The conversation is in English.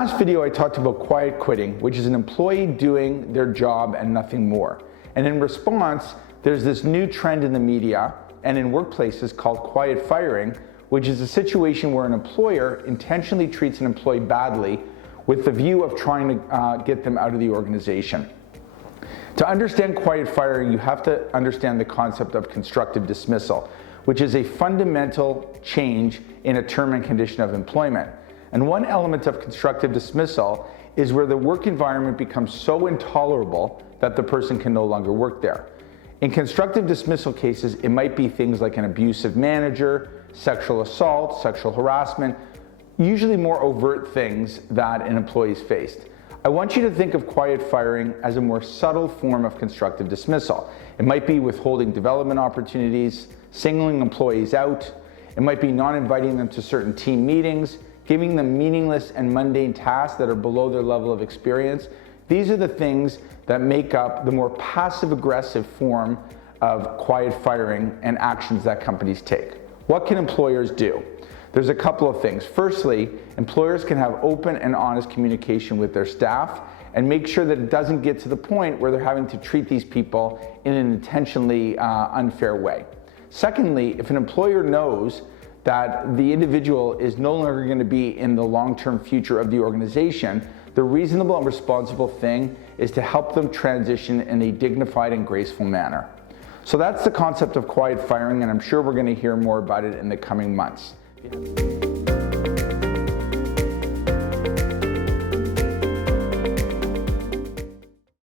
last video, I talked about quiet quitting, which is an employee doing their job and nothing more. And in response, there's this new trend in the media and in workplaces called quiet firing, which is a situation where an employer intentionally treats an employee badly with the view of trying to get them out of the organization. To understand quiet firing, you have to understand the concept of constructive dismissal, which is a fundamental change in a term and condition of employment. And one element of constructive dismissal is where the work environment becomes so intolerable that the person can no longer work there. In constructive dismissal cases, it might be things like an abusive manager, sexual assault, sexual harassment, usually more overt things that an employee's faced. I want you to think of quiet firing as a more subtle form of constructive dismissal. It might be withholding development opportunities, singling employees out. It might be not inviting them to certain team meetings, giving them meaningless and mundane tasks that are below their level of experience. These are the things that make up the more passive-aggressive form of quiet firing and actions that companies take. What can employers do? There's a couple of things. Firstly, employers can have open and honest communication with their staff and make sure that it doesn't get to the point where they're having to treat these people in an intentionally unfair way. Secondly, if an employer knows that the individual is no longer going to be in the long-term future of the organization, the reasonable and responsible thing is to help them transition in a dignified and graceful manner. So that's the concept of quiet firing, and I'm sure we're going to hear more about it in the coming months.